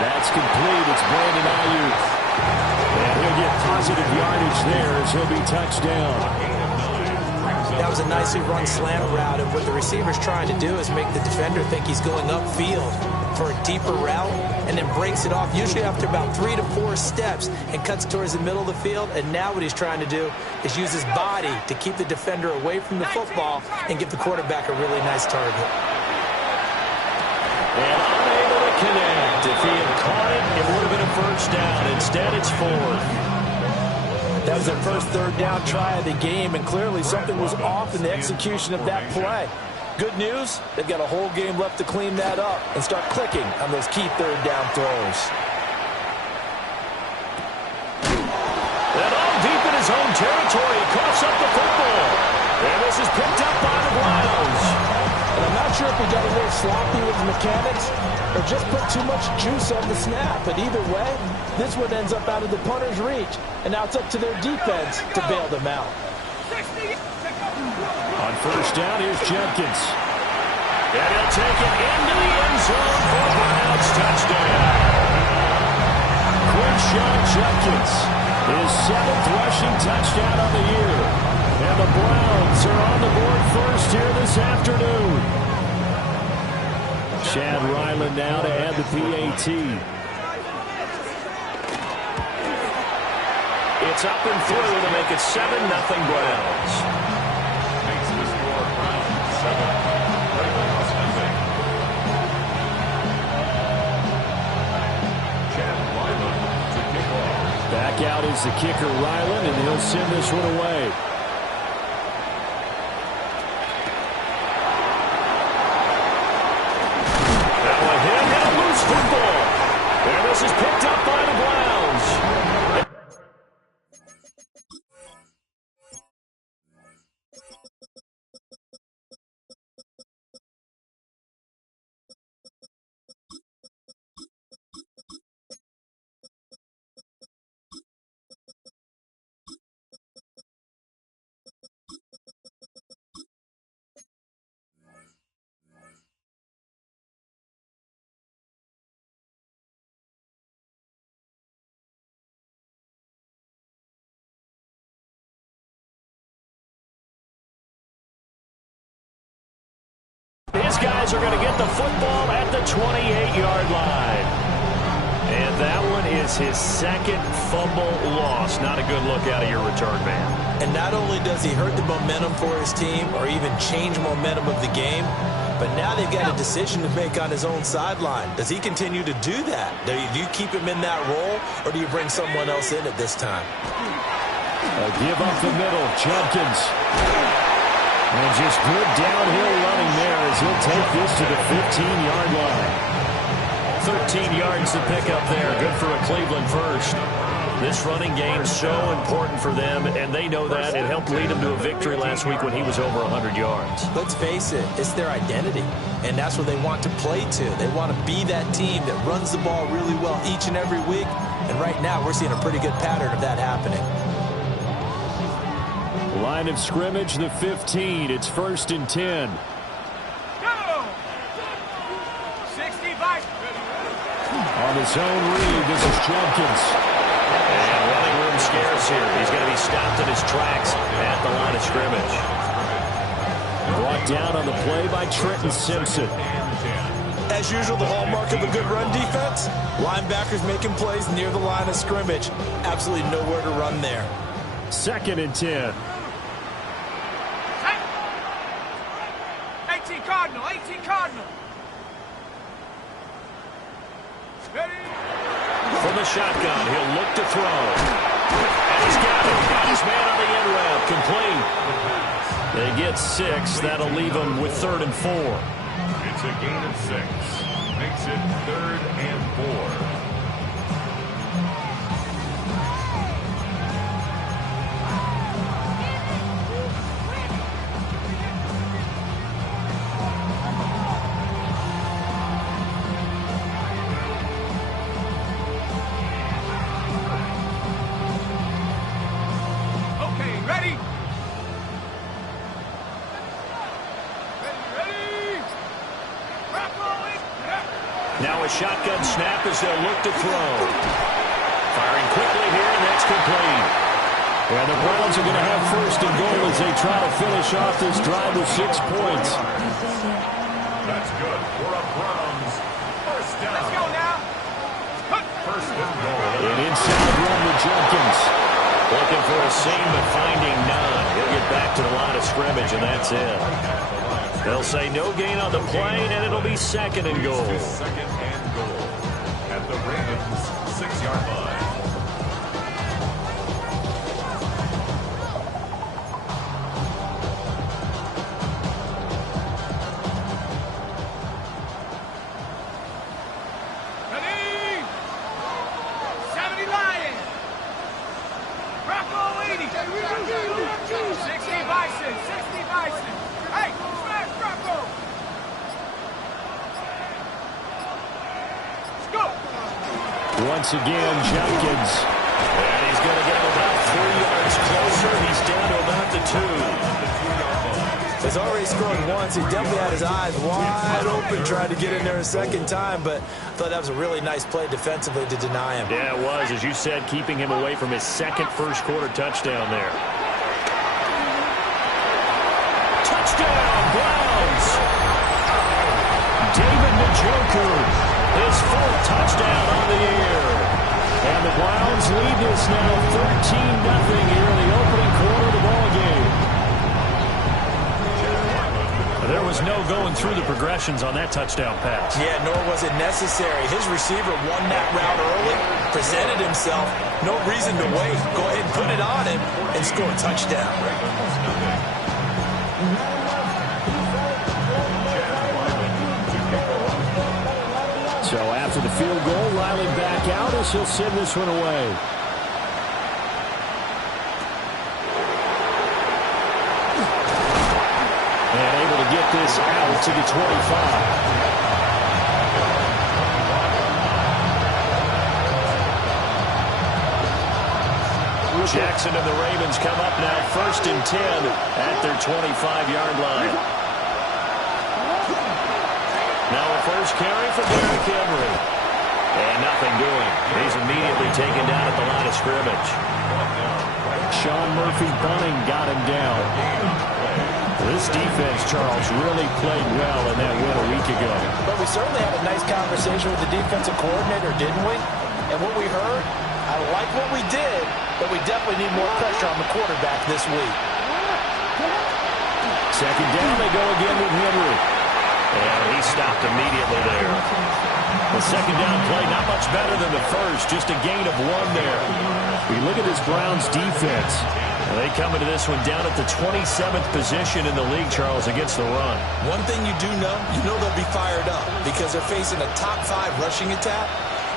That's complete. It's Brandon Ayuk. And he'll get positive yardage there as he'll be touched down. That was a nicely run slant route, and what the receiver's trying to do is make the defender think he's going upfield for a deeper route, and then breaks it off, usually after about 3 to 4 steps, and cuts towards the middle of the field. And now what he's trying to do is use his body to keep the defender away from the football and give the quarterback a really nice target. And unable to connect. If he had caught it, it would have been a first down. Instead, it's 4th. That was their first third down try of the game, and clearly something was off in the execution of that play. Good news, they've got a whole game left to clean that up and start clicking on those key third down throws. And all deep in his own territory, he coughs up the football. And this is picked up by the Browns. And I'm not sure if he got a little sloppy with his mechanics or just put too much juice on the snap. But either way, this one ends up out of the punter's reach. And now it's up to their defense to bail them out. On first down, here's Jenkins. And he'll take it into the end zone for a Browns touchdown. Quinshon Jenkins, his 7th rushing touchdown of the year. And the Browns are on the board first here this afternoon. Chad Ryland now to add the PAT. It's up and through to make it 7-0 Browns. Makes the score Browns 7. Chad Ryland to kick off. Back out is the kicker Ryland, and he'll send this one away. That one hit and a loose football. And this is picked up by the Browns. These guys are going to get the football at the 28-yard line. And that one is his 2nd fumble loss. Not a good look out of your return man. And not only does he hurt the momentum for his team or even change momentum of the game, but now they've got a decision to make on his own sideline. Does he continue to do that? Do you keep him in that role, or do you bring someone else in at this time? Give up the middle, Jenkins. And just good downhill running there as he'll take this to the 15-yard line. 13 yards to pick up there. Good for a Cleveland first. This running game is so important for them, and they know that. It helped lead them to a victory last week when he was over 100 yards. Let's face it, it's their identity, and that's what they want to play to. They want to be that team that runs the ball really well each and every week, and right now we're seeing a pretty good pattern of that happening. Line of scrimmage, the 15. It's 1st and 10. On his own read, this is Jenkins. And running room scarce here. He's going to be stopped in his tracks at the line of scrimmage. Brought down on the play by Trenton Simpson. As usual, the hallmark of a good run defense, linebackers making plays near the line of scrimmage. Absolutely nowhere to run there. 2nd and 10. 18 Cardinal, 18 Cardinal. From the shotgun, he'll look to throw. And he's got it. Got his man on the end route. Complete. They get 6. That'll leave them with 3rd and 4. It's a gain of 6. Makes it 3rd and 4. Now a shotgun snap as they'll look to throw. Firing quickly here, and that's complete. And the Browns are going to have first and goal as they try to finish off this drive with 6 points. That's good for a Browns first down. Let's go now. First and goal. An inside run with Jenkins. Looking for a seam, but finding none. He'll get back to the line of scrimmage, and that's it. They'll say no gain on the play, and it'll be second and goal. Second and goal at the Ravens' 6-yard line. Ready? 70 Lions. Bronco 80. 60 Bison. 60 Bison. Hey, smash Bronco. Let's go. Once again, Jenkins. And he's going to get him about 3 yards closer. He's down to about the 2. He's already scored once. He definitely had his eyes wide open trying to get in there a second time, but I thought that was a really nice play defensively to deny him. Yeah, it was, as you said, keeping him away from his second first-quarter touchdown there. Touchdown, Browns! David Njoku, his 4th touchdown on the year. And the Browns lead this now 13-0 here in the opening quarter of the ballgame. There was no going through the progressions on that touchdown pass. Yeah, nor was it necessary. His receiver won that route early, presented himself. No reason to wait. Go ahead and put it on him and score a touchdown. So after the field goal, Riley back out as he'll send this one away. And able to get this out to the 25. Jackson and the Ravens come up now 1st and 10 at their 25-yard line. Now a first carry for Derrick Henry. And nothing doing. He's immediately taken down at the line of scrimmage. Sean Murphy-Bunting got him down. This defense, Charles, really played well in that win a week ago. But we certainly had a nice conversation with the defensive coordinator, didn't we? And what we heard, I like what we did, but we definitely need more pressure on the quarterback this week. Second down, they go again with Henry. And he stopped immediately there. The second down play, not much better than the first, just a gain of 1 there. We look at this Browns defense. They come into this one down at the 27th position in the league, Charles, against the run. One thing you do know, they'll be fired up because they're facing a top 5 rushing attack.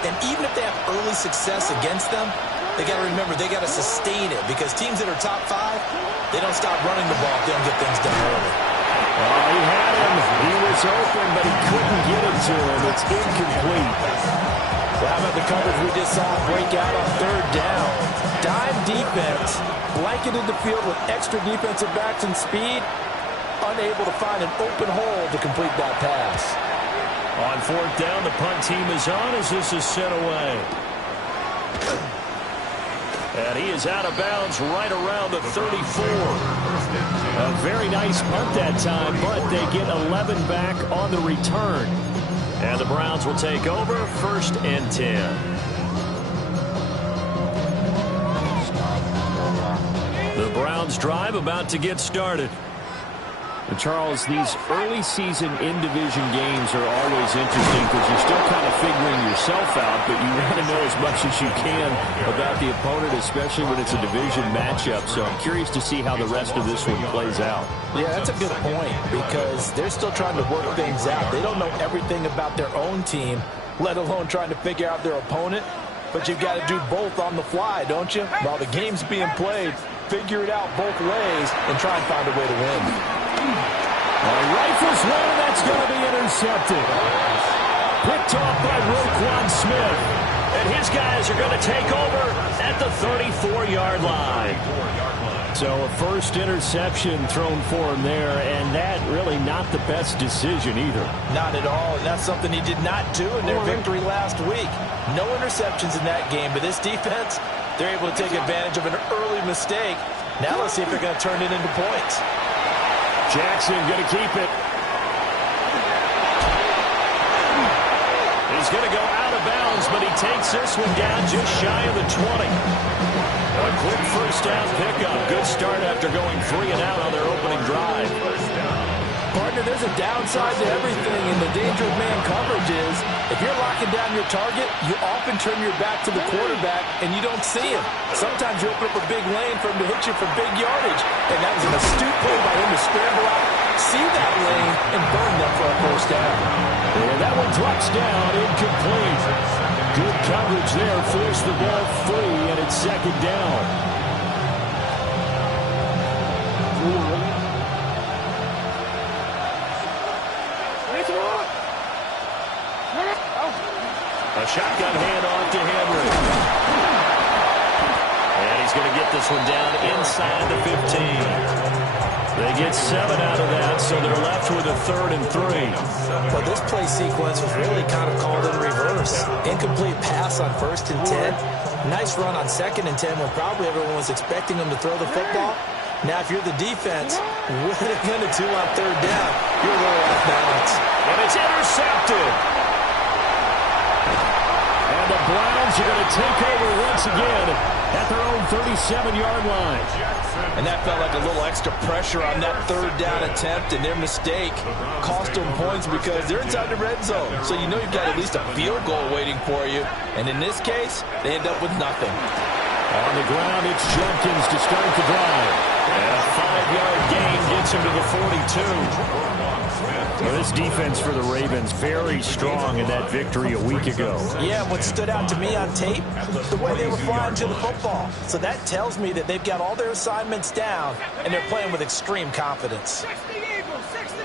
And even if they have early success against them, they got to remember they got to sustain it because teams that are top 5, they don't stop running the ball if they don't get things done early. Oh, he had him. He was open, but he couldn't get it to him. It's incomplete. Well, how about the coverage we just saw break out on 3rd down? Dime defense, blanketed the field with extra defensive backs and speed, unable to find an open hole to complete that pass. On 4th down, the punt team is on as this is sent away. And he is out of bounds right around the 34. A very nice punt that time, but they get 11 back on the return. And the Browns will take over 1st and 10. The Browns drive about to get started. And Charles, these early season in-division games are always interesting because you're still kind of figuring yourself out, but you want to know as much as you can about the opponent, especially when it's a division matchup. So I'm curious to see how the rest of this one plays out. Yeah, that's a good point because they're still trying to work things out. They don't know everything about their own team, let alone trying to figure out their opponent. But you've got to do both on the fly, don't you? While the game's being played, figure it out both ways and try and find a way to win. Rifles one, and that's going to be intercepted. Picked off by Roquan Smith. And his guys are going to take over at the 34-yard line. So a first interception thrown for him there, and that really not the best decision either. Not at all, and that's something he did not do in their victory last week. No interceptions in that game, but this defense, they're able to take advantage of an early mistake. Now let's see if they're going to turn it into points. Jackson going to keep it. He's going to go out of bounds, but he takes this one down just shy of the 20. A quick first down pickup. Good start after going 3 and out on their opening drive. Partner, there's a downside to everything, and the danger of man coverage is if you're locking down your target, you often turn your back to the quarterback and you don't see him. Sometimes you open up a big lane for him to hit you for big yardage, and that was an astute play by him to scramble out, see that lane, and burn them for a first down. And that one drops down, incomplete. Good coverage there, forced the ball free, and it's second down. A shotgun handoff to Henry. And he's going to get this one down inside the 15. They get 7 out of that, so they're left with a 3rd and 3. Well, this play sequence was really kind of called in reverse. Incomplete pass on 1st and 10. Nice run on 2nd and 10 when probably everyone was expecting him to throw the football. Now, if you're the defense, what are they going to do on 3rd down? You're a little off balance. And it's intercepted. And the Browns are going to take over once again at their own 37-yard line. And that felt like a little extra pressure on that 3rd down attempt, and their mistake cost them points because they're inside the red zone. So you know you've got at least a field goal waiting for you. And in this case, they end up with nothing. On the ground, it's Jenkins to start the drive. And a 5-yard gain gets him to the 42. Well, this defense for the Ravens very strong in that victory a week ago. Yeah, what stood out to me on tape, the way they were flying to the football. So that tells me that they've got all their assignments down, and they're playing with extreme confidence. 60 Eagles, 60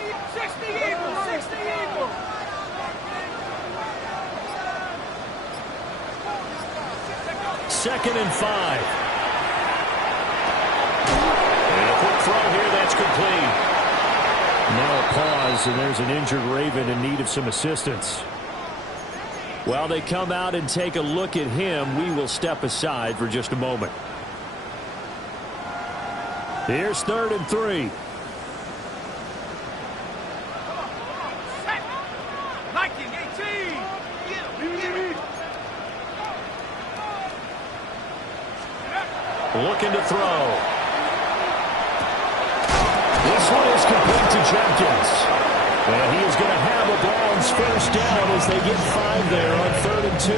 Eagles, 60 Eagles. Second and 5. And a quick throw here, that's complete. Now a pause, and there's an injured Raven in need of some assistance. While they come out and take a look at him, we will step aside for just a moment. Here's 3rd and 3. Looking to throw. This one is complete to Jenkins. And he is going to have a Browns first down as they get 5 there on 3rd and 2.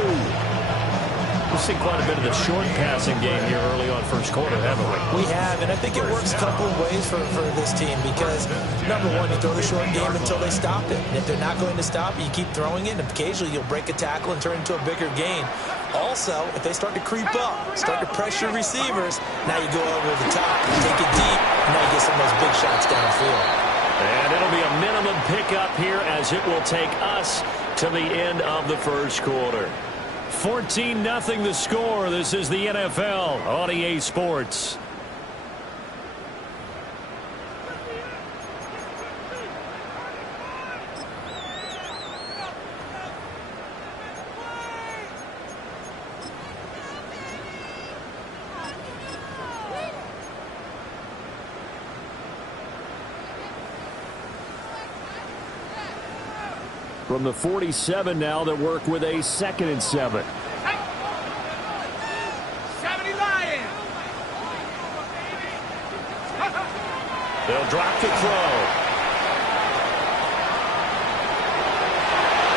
We've seen quite a bit of the short passing game here early on first quarter, haven't we? We have, and I think it works a couple of ways for this team because, number one, you throw the short game until they stop it. And if they're not going to stop it, you keep throwing it, and occasionally you'll break a tackle and turn it into a bigger gain. Also, if they start to creep up, start to pressure receivers, now you go over the top, take it deep, and now you get some of those big shots downfield. And it'll be a minimum pickup here as it will take us to the end of the first quarter. 14-0 the score. This is the NFL on EA Sports. From the 47 now, they work with a 2nd and 7. 70 Lions. They'll drop the throw.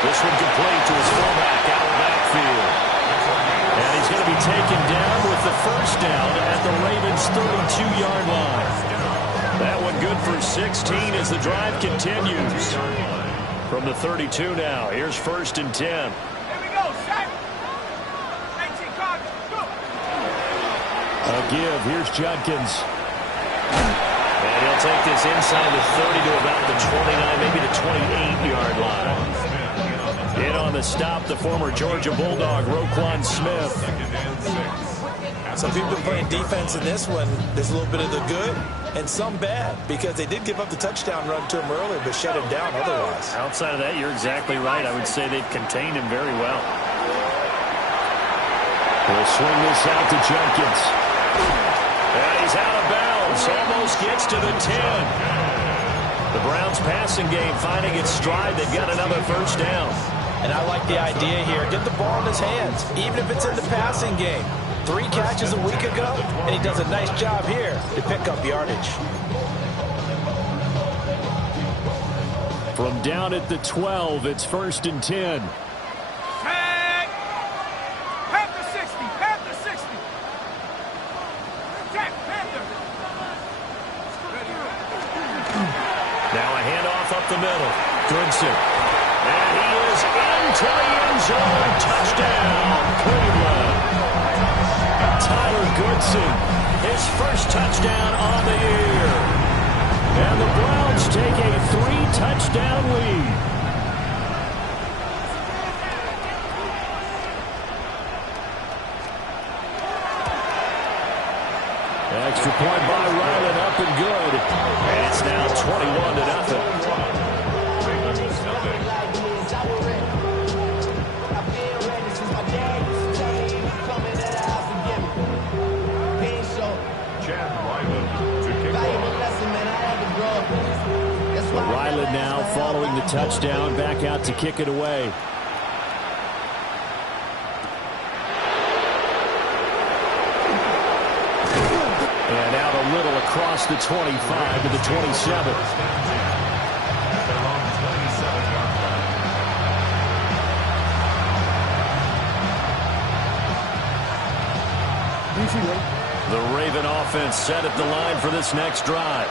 This one complete to his fullback out of the backfield. And he's going to be taken down with the first down at the Ravens' 32-yard line. That one good for 16 as the drive continues. From the 32 now, here's 1st and 10. Here we go, set. 19 cards, go. A give, here's Jenkins. And he'll take this inside the 30 to about the 29, maybe the 28-yard line. In on the stop, the former Georgia Bulldog, Roquan Smith. So people playing defense in this one, there's a little bit of the good and some bad, because they did give up the touchdown run to him earlier, but shut him down otherwise. Outside of that, you're exactly right. I would say they've contained him very well. We'll swing this out to Jenkins. And he's out of bounds. Almost gets to the 10. The Browns passing game finding its stride. They've got another first down. And I like the idea here. Get the ball in his hands, even if it's in the passing game. 3 catches a week ago, and he does a nice job here to pick up yardage. From down at the 12, it's 1st and 10. Tag! Panther 60! Panther 60! Tag! Panther! Now a handoff up the middle. Goodson. And he is into the end zone. Touchdown, Cleveland. Tyler Goodson, his first touchdown on the year. And the Browns take a 3-touchdown lead. Extra point by Ryland, up and good. And it's now 21-0. Ryland now following the touchdown, back out to kick it away. And out a little across the 25 to the 27. The Raven offense set at the line for this next drive.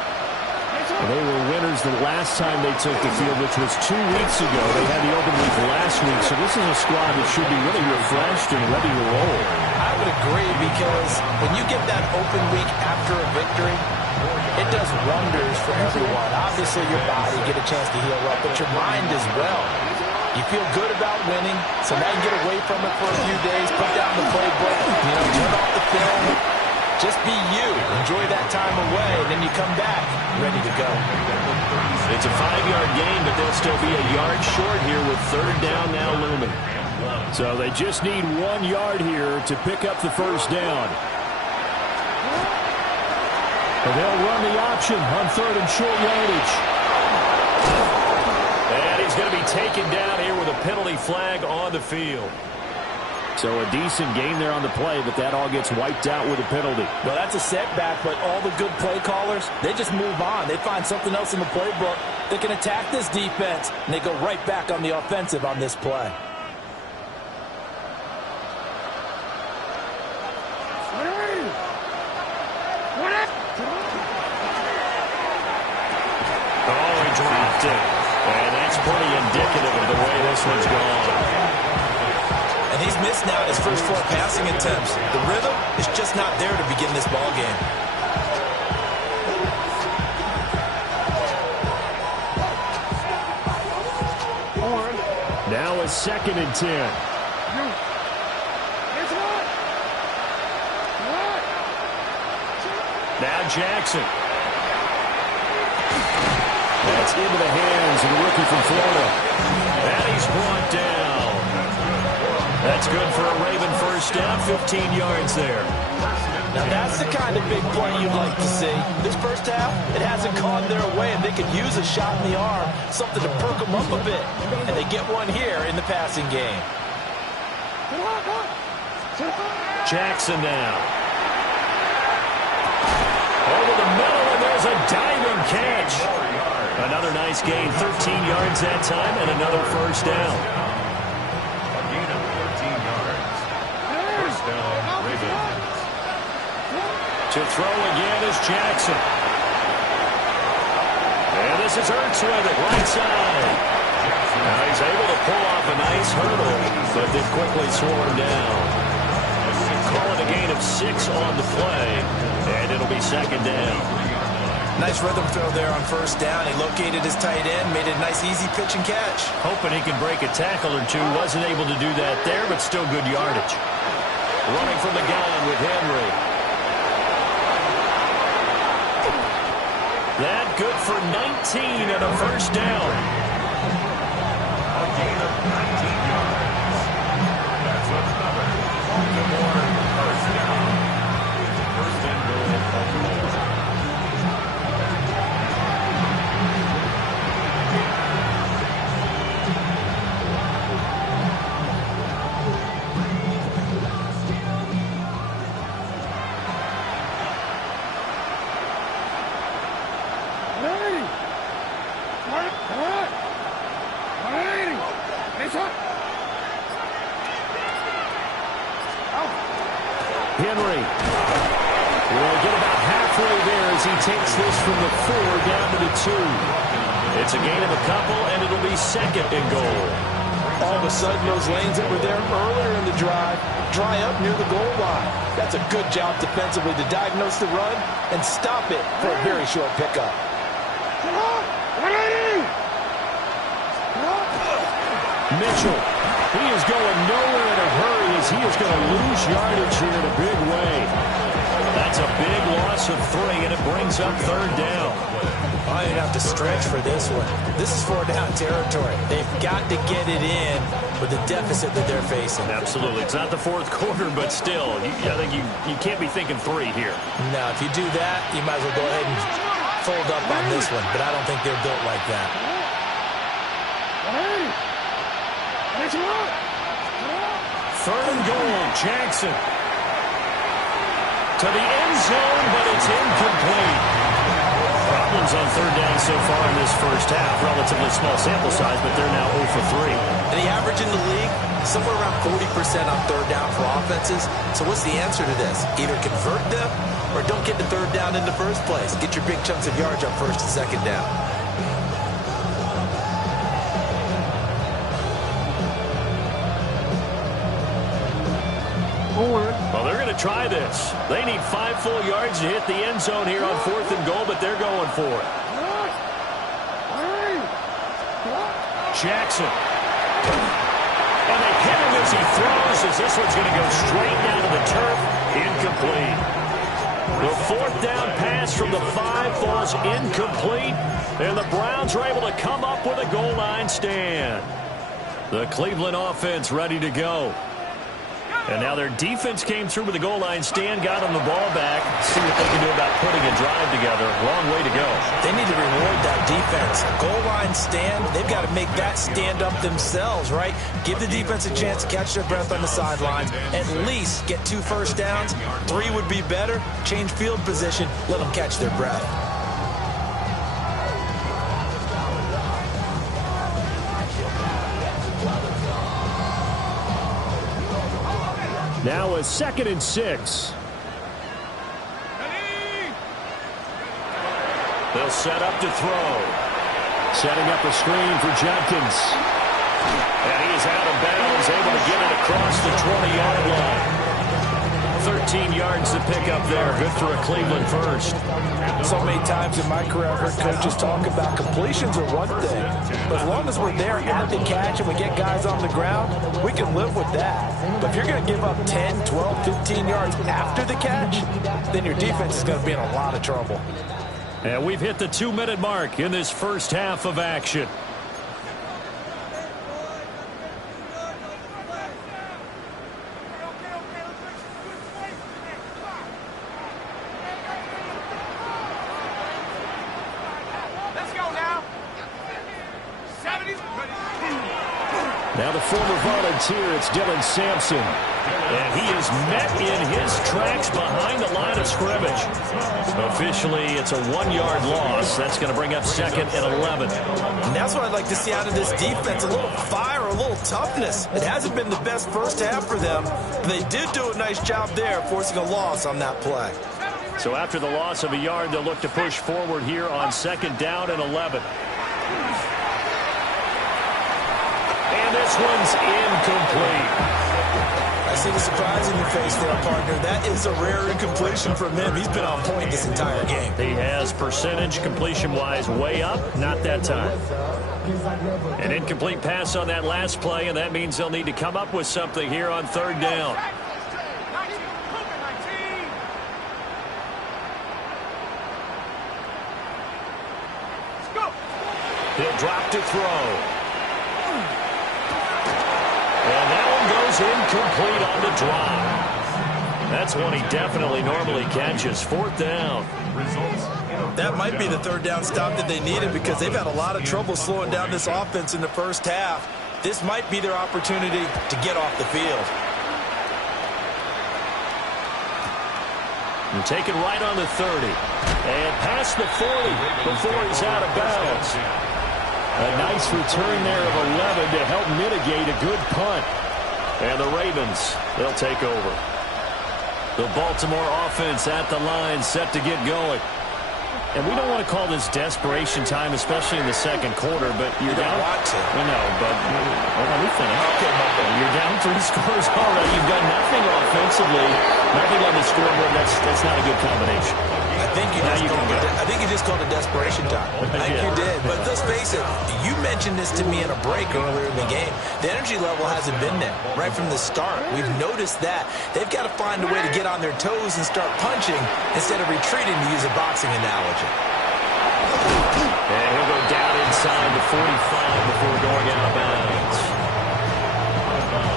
They were winners the last time they took the field, which was 2 weeks ago. They had the open week last week, so this is a squad that should be really refreshed and ready to roll. I would agree, because when you get that open week after a victory, it does wonders for everyone. Obviously, your body get a chance to heal up, but your mind as well. You feel good about winning, so now you get away from it for a few days, put down the playbook, turn off the film. Just be you. Enjoy that time away, and then you come back ready to go. It's a 5-yard gain, but they'll still be a yard short here with 3rd down now looming. So they just need 1 yard here to pick up the first down. And they'll run the option on 3rd and short yardage. And he's going to be taken down here with a penalty flag on the field. So a decent gain there on the play, but that all gets wiped out with a penalty. Well, that's a setback, but all the good play callers, they just move on. They find something else in the playbook. They can attack this defense, and they go right back on the offensive on this play. Oh, he dropped it. And that's pretty indicative of the way this one's gone. And he's missed now his first 4 passing attempts. The rhythm is just not there to begin this ball game. Now a 2nd and 10. Now Jackson. That's into the hands of the rookie from Florida. And he's brought down. That's good for a Raven first down, 15 yards there. Now that's the kind of big play you'd like to see. This first half, it hasn't gone their way, and they could use a shot in the arm, something to perk them up a bit. And they get one here in the passing game. Jackson now. Over the middle, and there's a diving catch. Another nice gain, 13 yards that time, and another first down. To throw again is Jackson. And this is Ertz with it, right side. Now he's able to pull off a nice hurdle, but then quickly swarmed down. Call it a gain of 6 on the play, and it'll be 2nd down. Nice rhythm throw there on first down. He located his tight end, made it a nice easy pitch and catch. Hoping he can break a tackle or two. Wasn't able to do that there, but still good yardage. Running from the gun with Henry. That good for 19 and a first down. A gain of 19 yards. That's another Baltimore first down. First and goal, Baltimore. Henry will get about halfway there as he takes this from the 4 down to the 2. It's a gain of a couple, and it'll be second and goal. All of a sudden, those lanes that were there earlier in the drive dry up near the goal line. That's a good job defensively to diagnose the run and stop it for a very short pickup. Mitchell, he is going nowhere in a hurry as he is going to lose yardage here in a big way. That's a big loss of 3, and it brings up third down. I didn't have to stretch for this one. This is 4-down territory. They've got to get it in with the deficit that they're facing. Absolutely. It's not the fourth quarter, but still, I think you can't be thinking 3 here. No, if you do that, you might as well go ahead and fold up on this one, but I don't think they're built like that. Third and goal, Jackson. To the end zone, but it's incomplete. Problems on third down so far in this first half. Relatively small sample size, but they're now 0 for 3. And the average in the league, somewhere around 40% on third down for offenses. So what's the answer to this? Either convert them or don't get the third down in the first place. Get your big chunks of yards up first and second down. Well, they're going to try this. They need 5 full yards to hit the end zone here on 4th and goal, but they're going for it. Jackson. And they hit him as he throws, as this one's going to go straight down to the turf. Incomplete. The 4th down pass from the 5 falls incomplete, and the Browns are able to come up with a goal line stand. The Cleveland offense ready to go. And now their defense came through with the goal line stand, got them the ball back. See what they can do about putting a drive together. Long way to go. They need to reward that defense. Goal line stand, they've got to make that stand up themselves, right? Give the defense a chance to catch their breath on the sidelines. At least get 2 first downs. 3 would be better. Change field position. Let them catch their breath. Now a 2nd and 6. They'll set up to throw. Setting up a screen for Jenkins. And he is out of bounds, able to get it across the 20-yard line. 13 yards to pick up there. Good for a Cleveland first. So many times in my career, I've heard coaches talk about completions are one thing. But as long as we're there at the catch and we get guys on the ground, we can live with that. But if you're going to give up 10, 12, 15 yards after the catch, then your defense is going to be in a lot of trouble. And we've hit the 2-minute mark in this first half of action. Now the former volunteer, it's Dylan Sampson. And he is met in his tracks behind the line of scrimmage. Officially, it's a 1-yard loss. That's going to bring up 2nd and 11. And that's what I'd like to see out of this defense. A little fire, a little toughness. It hasn't been the best first half for them. But they did do a nice job there, forcing a loss on that play. So after the loss of a yard, they'll look to push forward here on 2nd down and 11. And this one's incomplete. I see the surprise in your face there, partner. That is a rare incompletion from him. He's been on point this entire game. He has percentage completion-wise way up. Not that time. An incomplete pass on that last play, and that means they'll need to come up with something here on 3rd down. He'll drop to throw. And that one goes incomplete on the drop. That's one he definitely normally catches. 4th down. That might be the 3rd down stop that they needed because they've had a lot of trouble slowing down this offense in the first half. This might be their opportunity to get off the field. And take it right on the 30. And past the 40 before he's out of bounds. A nice return there of 11 to help mitigate a good punt. And the Ravens, they'll take over. The Baltimore offense at the line, set to get going. And we don't want to call this desperation time, especially in the second quarter, but you're down. Want to. No, but let me finish. Okay, you're down 3 scores already. You've got nothing offensively, nothing on the scoreboard. That's not a good combination. I think you just called it desperation time. I think you did. But let's face it, you mentioned this to me in a break earlier in the game. The energy level hasn't been there right from the start. We've noticed that. They've got to find a way to get on their toes and start punching instead of retreating, to use a boxing analogy. And he'll go down inside the 45 before going out of bounds.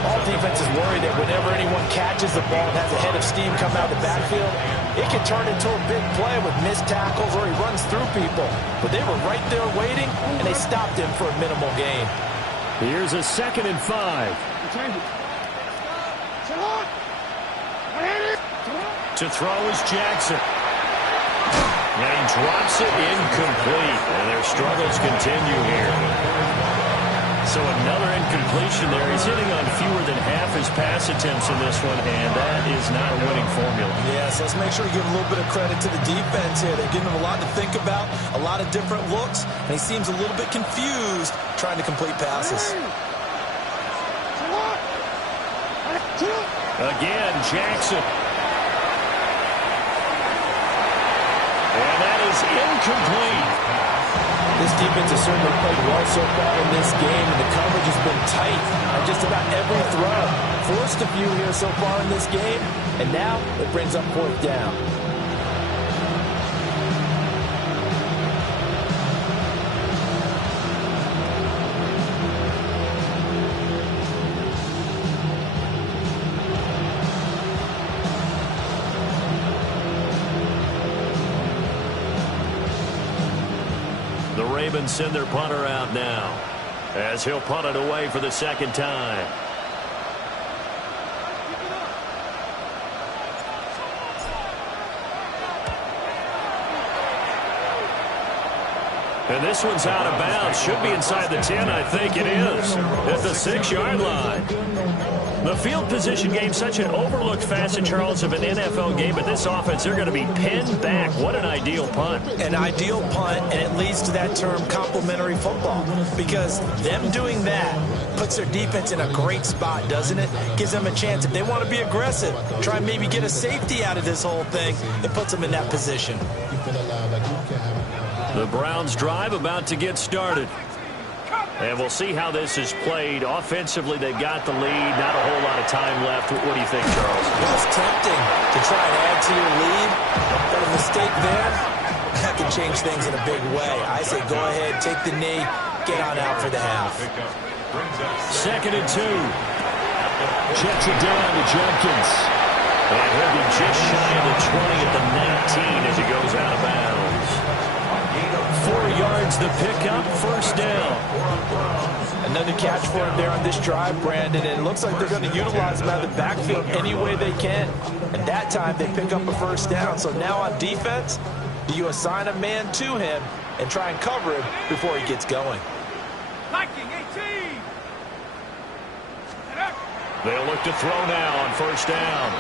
All defense is worried that whenever anyone catches the ball and has a head of steam come out of the backfield, it can turn into a big play with missed tackles or he runs through people. But they were right there waiting, and they stopped him for a minimal gain. Here's a 2nd and 5. To throw is Jackson. And he drops it incomplete. And their struggles continue here. So another incompletion there. He's hitting on fewer than half his pass attempts in this one, and that is not a winning formula. Yes, let's make sure we give a little bit of credit to the defense here. They're giving him a lot to think about, a lot of different looks, and he seems a little bit confused trying to complete passes. Again, Jackson. And that is incomplete. This defense has certainly played well so far in this game, and the coverage has been tight on just about every throw. Forced a few here so far in this game, and now it brings up 4th down. The Ravens send their punter out now as he'll punt it away for the 2nd time. And this one's out of bounds. Should be inside the 10. I think it is. At the 6-yard line. The field position game, such an overlooked facet, Charles, of an NFL game. But this offense, they're going to be pinned back. What an ideal punt. An ideal punt, and it leads to that term complementary football. Because them doing that puts their defense in a great spot, doesn't it? Gives them a chance. If they want to be aggressive, try and maybe get a safety out of this whole thing, it puts them in that position. The Browns drive about to get started. And we'll see how this is played. Offensively, they've got the lead. Not a whole lot of time left. What do you think, Charles? Well, it's tempting to try and add to your lead. But a mistake there, that can change things in a big way. I say go ahead, take the knee, get on out for the half. 2nd and 2. Checks it down to Jenkins. And he'll be just shy of the 20 at the 19 as he goes out of bounds. 4 yards the pickup, 1st down. Another catch for him there on this drive, Brandon, and it looks like they're going to utilize him out of the backfield any way they can. And that time they pick up a 1st down. So now on defense, do you assign a man to him and try and cover him before he gets going? Liking 18. They'll look to throw now on 1st down.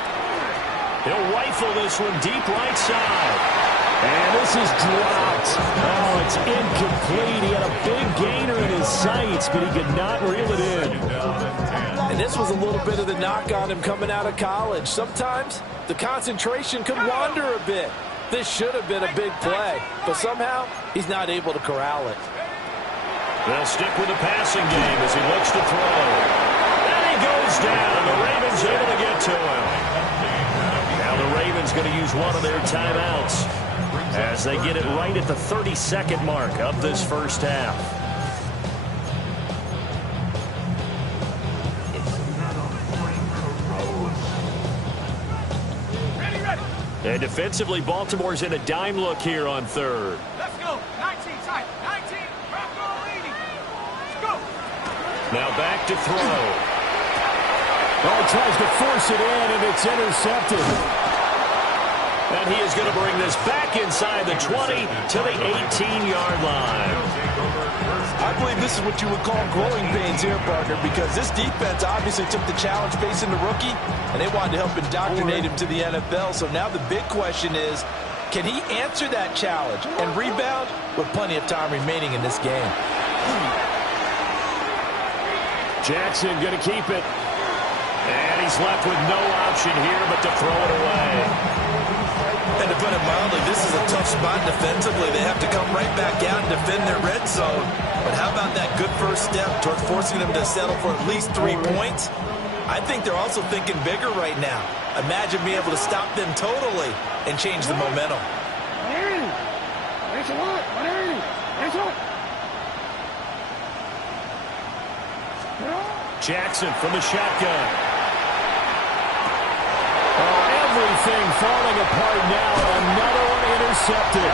He'll rifle this one deep right side. And this is dropped. Oh, it's incomplete. He had a big gainer in his sights, but he could not reel it in. And this was a little bit of the knock on him coming out of college. Sometimes the concentration could wander a bit. This should have been a big play, but somehow he's not able to corral it. They'll stick with the passing game as he looks to throw. And he goes down. The Ravens able to get to him. Now the Ravens going to use one of their timeouts as they get it right at the 32nd mark of this 1st half. And defensively, Baltimore's in a dime look here on third. Let's go. 19 tight. 19. Bravo leading. Let's go. Now back to throw. Oh, tries to force it in, and it's intercepted. And he is going to bring this back inside the 20 to the 18-yard line. I believe this is what you would call growing pains here, partner, because this defense obviously took the challenge facing the rookie, and they wanted to help indoctrinate him to the NFL. So now the big question is, can he answer that challenge and rebound with plenty of time remaining in this game? Jackson going to keep it. And he's left with no option here but to throw it away. And to put it mildly, this is a tough spot defensively. They have to come right back out and defend their red zone. But how about that good first step towards forcing them to settle for at least 3 points? I think they're also thinking bigger right now. Imagine being able to stop them totally and change the momentum. Jackson from the shotgun. Everything falling apart now. Another one intercepted.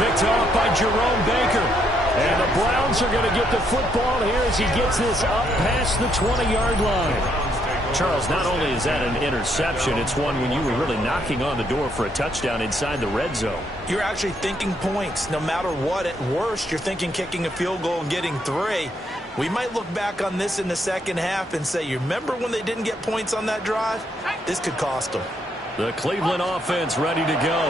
Picked off by Jerome Baker. And the Browns are going to get the football here as he gets this up past the 20-yard line. Charles, not only is that an interception, it's one when you were really knocking on the door for a touchdown inside the red zone. You're actually thinking points. No matter what, at worst, you're thinking kicking a field goal and getting 3. We might look back on this in the second half and say, you remember when they didn't get points on that drive? This could cost them. The Cleveland offense ready to go.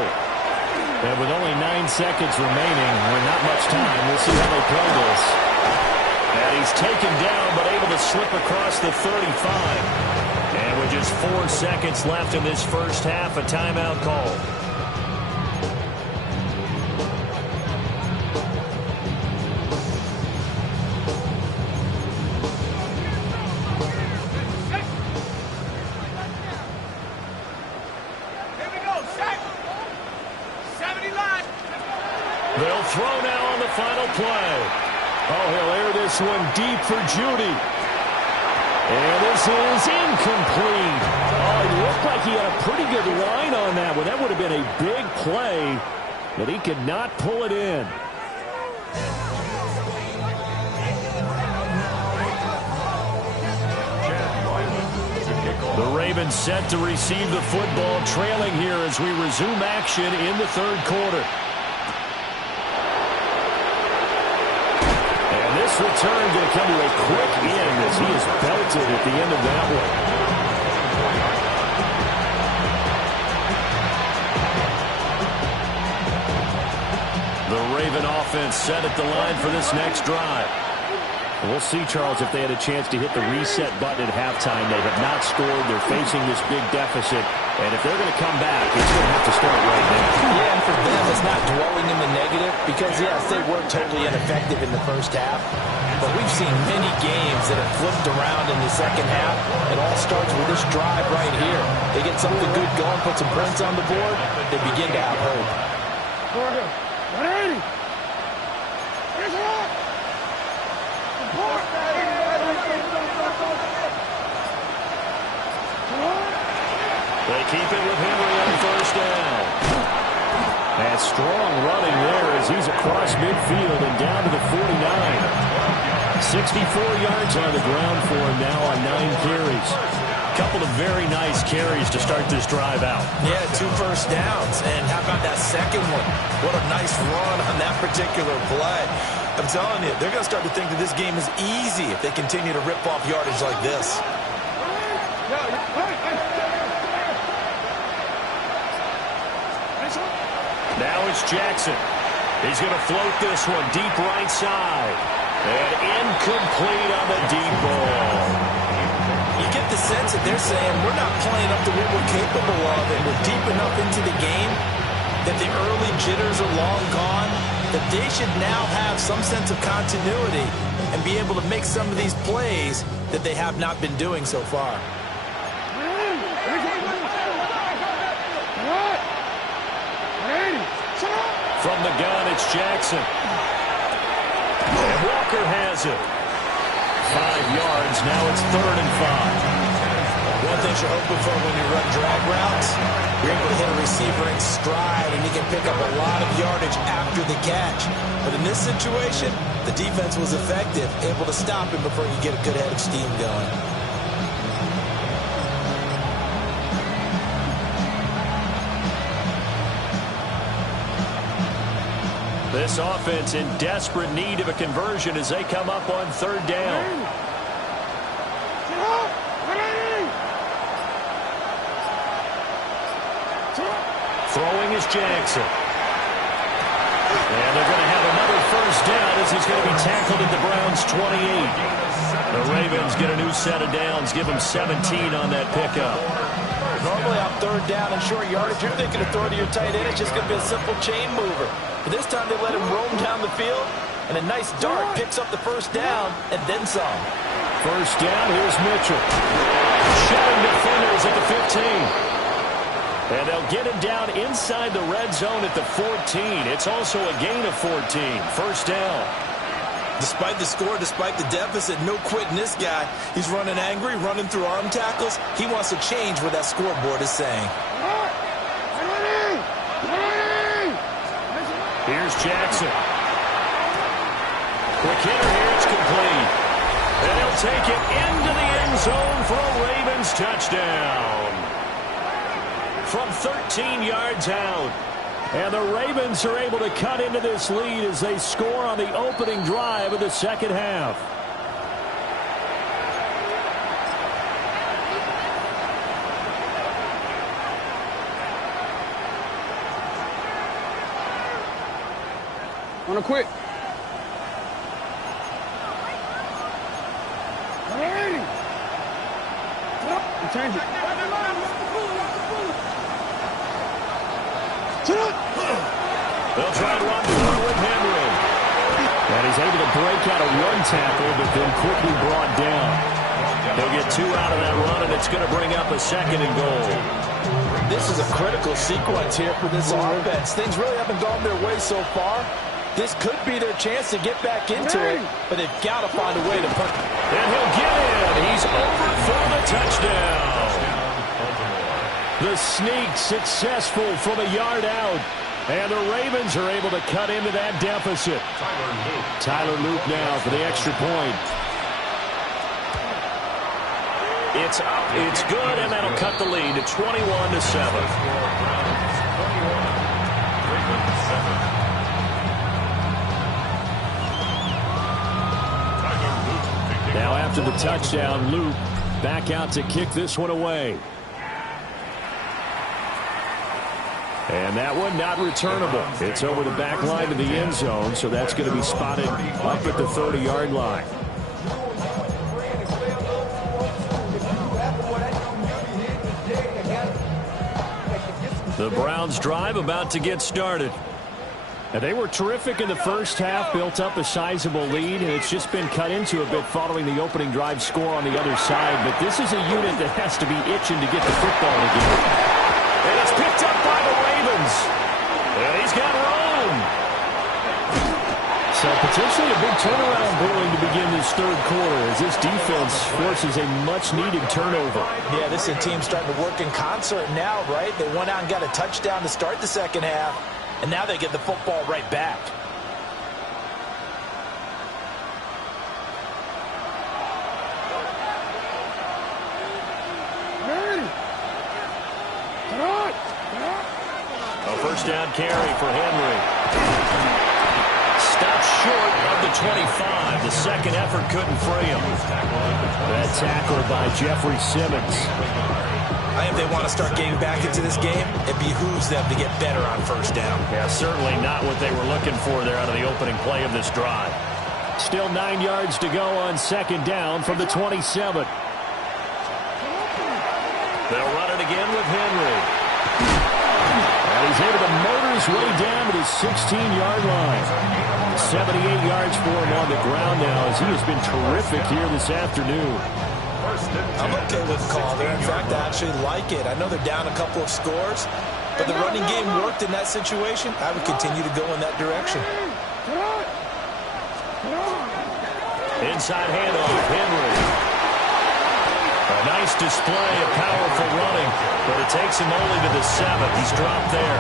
And with only 9 seconds remaining, or not much time, we'll see how they play this. And he's taken down, but able to slip across the 35. And with just 4 seconds left in this first half, a timeout call. They'll throw now on the final play. Oh, he'll air this one deep for Judy. And this is incomplete. Oh, it looked like he had a pretty good line on that one. That would have been a big play, but he could not pull it in. The Ravens set to receive the football, trailing here as we resume action in the third quarter. This return going to come to a quick end as he is belted at the end of that one. The Raven offense set at the line for this next drive. We'll see, Charles, if they had a chance to hit the reset button at halftime. They have not scored. They're facing this big deficit. And if they're going to come back, it's going to have to start right now. Yeah, and for them, it's not dwelling in the negative because, yes, they were totally ineffective in the first half. But we've seen many games that have flipped around in the second half. It all starts with this drive right here. They get something good going, put some points on the board, they begin to have hope. They keep it with Henry on first down. And strong running there as he's across midfield and down to the 49. 64 yards on the ground for him now on 9 carries. Couple of very nice carries to start this drive out. Yeah, 2 first downs. And how about that second one? What a nice run on that particular play. I'm telling you, they're going to start to think that this game is easy if they continue to rip off yardage like this. Now it's Jackson. He's going to float this one deep right side. And incomplete on the deep ball. You get the sense that they're saying we're not playing up to what we're capable of, and we're deep enough into the game that the early jitters are long gone, that they should now have some sense of continuity and be able to make some of these plays that they have not been doing so far. From the gun, it's Jackson. And Walker has it. 5 yards. Now it's 3rd and 5. One thing you're hoping for when you run drag routes You're able to hit a receiver in stride, and he can pick up a lot of yardage after the catch. But in this situation, the defense was effective, able to stop him before he could get a good head of steam going. This offense in desperate need of a conversion as they come up on third down. Throwing is Jackson. And they're going to have another first down as he's going to be tackled at the Browns' 28. The Ravens get a new set of downs, give them 17 on that pickup. Normally on third down and short yardage, you're thinking of throwing to your tight end. It's just going to be a simple chain mover. But this time they let him roam down the field, and a nice dart picks up the first down and then some. First down, here's Mitchell. Shutting defenders at the 15. And they'll get him down inside the red zone at the 14. It's also a gain of 14. First down. Despite the score, despite the deficit, no quitting this guy. He's running angry, running through arm tackles. He wants to change what that scoreboard is saying. Here's Jackson. Quick hitter here, it's complete. And he'll take it into the end zone for a Ravens touchdown. From 13 yards out. And the Ravens are able to cut into this lead as they score on the opening drive of the second half. Wanna quit? Change it. They'll try to run through with Henry. And he's able to break out a run tackle, but then quickly brought down. They'll get 2 out of that run, and it's going to bring up a second and goal. This is a critical sequence here for this offense. Things really haven't gone their way so far. This could be their chance to get back into it, but they've got to find a way to put. And he'll get in. He's over for the touchdown. The sneak successful from a yard out. And the Ravens are able to cut into that deficit. Tyler Luke now for the extra point. It's up, it's good, and that'll cut the lead to 21-7. Now after the touchdown, Luke back out to kick this one away. And that one not returnable. It's over the back line to the end zone, so that's going to be spotted up at the 30-yard line. The Browns drive about to get started. And they were terrific in the first half, built up a sizable lead, and it's just been cut into a bit following the opening drive score on the other side. But this is a unit that has to be itching to get the football again. And it's picked up by the Ravens. And he's got Rome. So potentially a big turnaround brewing to begin this third quarter as this defense forces a much-needed turnover. Yeah, this is a team starting to work in concert now, right? They went out and got a touchdown to start the second half, and now they get the football right back. A first down carry for Henry. Stopped short of the 25. The second effort couldn't free him. That tackle by Jeffrey Simmons. If they want to start getting back into this game, it behooves them to get better on first down. Yeah, certainly not what they were looking for there out of the opening play of this drive. Still 9 yards to go on second down from the 27. They'll run it again with Henry. And he's able to motor his way down to the 16-yard line. 78 yards for him on the ground now as he has been terrific here this afternoon. I'm okay with the call there. In fact, I actually like it. I know they're down a couple of scores, but the running game worked in that situation. I would continue to go in that direction. Inside handoff, Henry. A nice display of powerful running, but it takes him only to the 7. He's dropped there.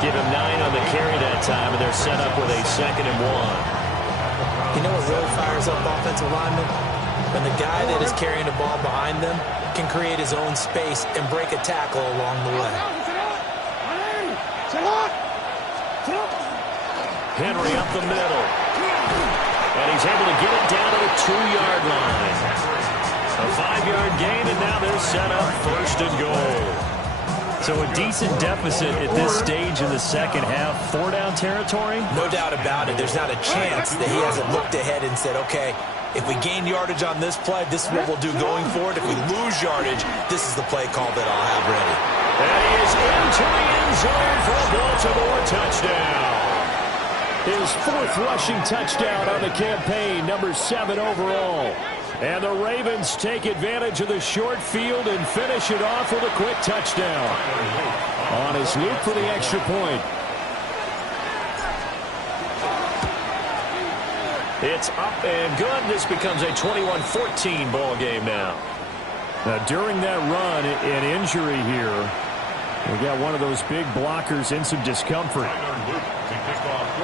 Give him 9 on the carry that time, and they're set up with a 2nd and 1. You know what really fires up offensive linemen? When the guy that is carrying the ball behind them can create his own space and break a tackle along the way. Henry up the middle. And he's able to get it down to the 2-yard line. A 5-yard gain, and now they're set up 1st and goal. So a decent deficit at this stage in the second half. 4-down territory? No doubt about it. There's not a chance that he hasn't looked ahead and said, okay, if we gain yardage on this play, this is what we'll do going forward. If we lose yardage, this is the play call that I'll have ready. And he is into the end zone for a Baltimore touchdown. His 4th rushing touchdown on the campaign, number 7 overall. And the Ravens take advantage of the short field and finish it off with a quick touchdown. On his loop for the extra point. It's up and good. This becomes a 21-14 ball game now. Now, during that run, an injury here. We got one of those big blockers in some discomfort.